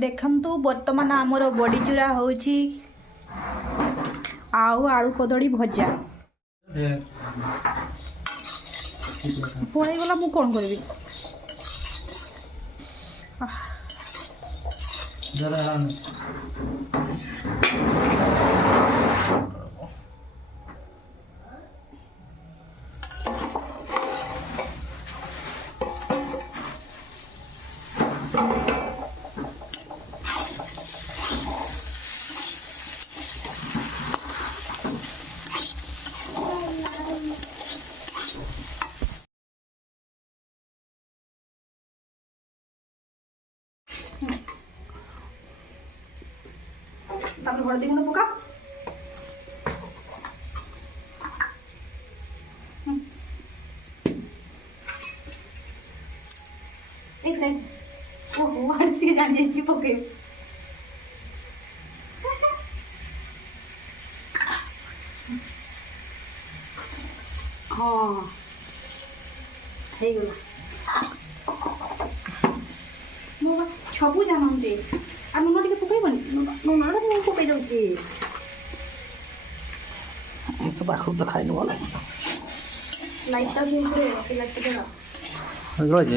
देखंतु वर्तमान आमर बड़ी चूरा होची आउ आलू कदड़ी भजा पड़े गला मु कौन करबी तापर हळदी गुंड पका एक सेकंड ओ वाड़ से जान जाई पके हां हे गला मो छबु जानते आ नुन टिके पकईबनी नुन मु पकई दउची तो बाखु तो खाइनु वाला लाइट तो से लाइट तो रोज